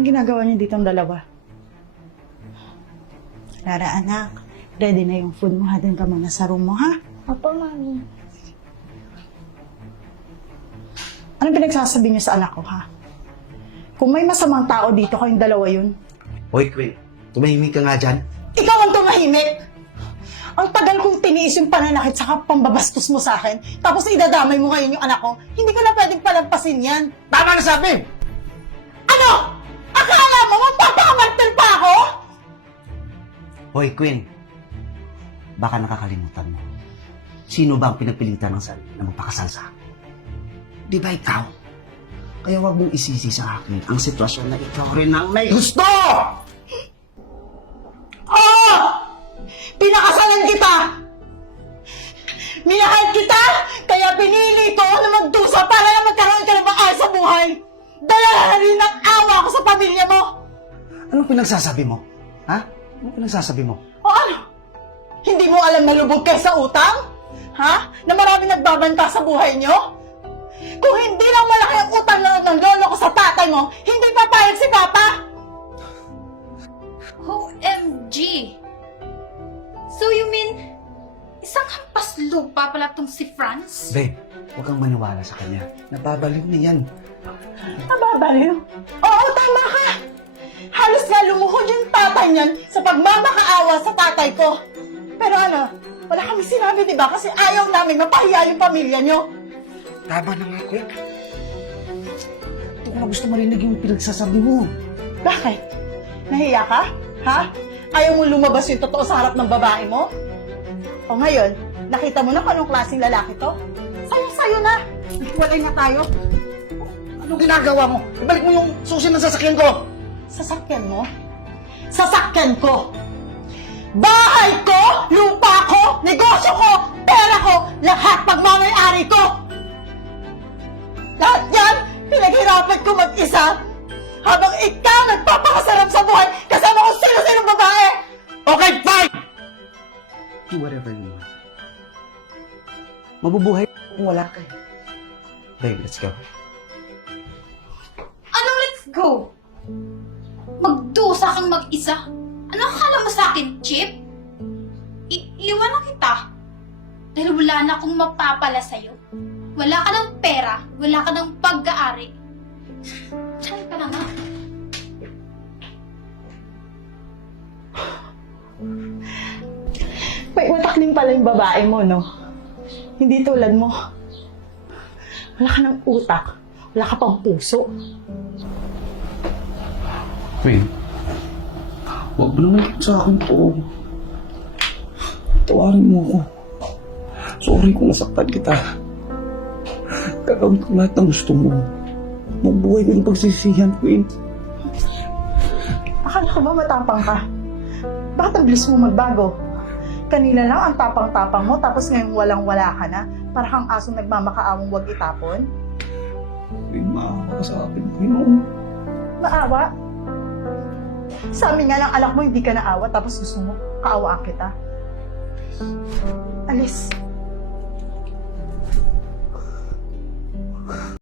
Anong ginagawa niyo dito ang dalawa? Lara, anak, ready na yung food mo. Hadin ka muna sa room mo, ha? Opo, Mami. Anong pinagsasabi niyo sa anak ko, ha? Kung may masamang tao dito, kayong dalawa yun. Hoy, Queen. Tumahimik ka nga dyan. Ikaw ang tumahimik! Ang tagal kong tiniis yung pananakit sa pambabastos mo sa akin, tapos idadamay mo ngayon yung anak ko, hindi ko na pwedeng palampasin yan. Tama na sabi! Ano? Akala mo magpapakamartal pa ako? Hoy, Queen. Baka nakakalimutan mo. Sino ba ang pinagpilitan ng sarili na magpakasal sa akin? Di ba ikaw? Kaya wag mong isisi sa akin ang sitwasyon na ikaw rin ang may gusto! Oo! Pinakasalan kita! Minahal kita! Kaya pinili ko na magdusa para na magkaroon ka ng maayos sa buhay! Dala na rin ang awa ko sa pamilya mo! Anong pinagsasabi mo? Ha? Anong pinagsasabi mo? O ano? Hindi mo alam na lubog kayo sa utang? Ha? Na marami nagbabanta sa buhay nyo? Kung hindi lang malaki ang utang ng lolo ko sa tatay mo, hindi papayag si Papa! OMG! So you mean, isang hampas lupa pala tong si Franz? Babe, huwag kang maniwala sa kanya. Nababaliw na yan. Nababaliw? Oo, tama ka! Halos nga lumuhod yung tatay niyan sa pagmamakaawa sa tatay ko. Pero ano, wala kami sinabi, di ba? Kasi ayaw namin mapahiya yung pamilya nyo. Tama na nga, Queen. Ito ko na gusto marinig yung pinagsasabi mo. Bakit? Nahiya ka? Ha? Ayaw mo lumabas yung totoo sa harap ng babae mo? O ngayon, nakita mo na kung anong klaseng lalaki to? Sayo-sayo na! Naghiwalay na tayo. Anong ginagawa mo? Ibalik mo yung susi ng sasakyan ko! Sasakyan mo? Sasakyan ko! Bahay ko! Lupa ko! Negosyo ko! Pera ko! Lahat pagmamayari ko! Lahat yan, pinaghirapan ko mag-isa habang ikaw nagpapakasarap sa buhay kasama kung sino-sino babae! Okay, fine! Do whatever you want. Mabubuhay kung wala ka. Babe, let's go. Anong let's go? Magdusa kang mag-isa? Ano akala mo sa akin, Chip? Iiwanan kita. Dahil wala na akong mapapala sa'yo. Wala ka ng pera, wala ka ng pag-aari. Diyan ka na nga. May utak din pala yung babae mo, no? Hindi tulad mo. Wala ka ng utak. Wala ka pang puso. Queen, huwag mo naman sa akin to. Tawarin mo ako. Sorry kung nasaktan kita. Gagawin ko lahat ng gusto mo. Magbuhay ko yung pagsisihan, Queen. Akala ko ba matapang ka? Bakit ang bilis mo magbago? Kanina lang ang tapang-tapang mo, tapos ngayon walang-wala ka na. Para kang asong nagmamakaawang wag itapon. Queen, maawa ka sa akin, Queen. Maawa? Sa amin nga ng anak mo, hindi ka naawa, tapos gusto mo kaawaan kita. Alis.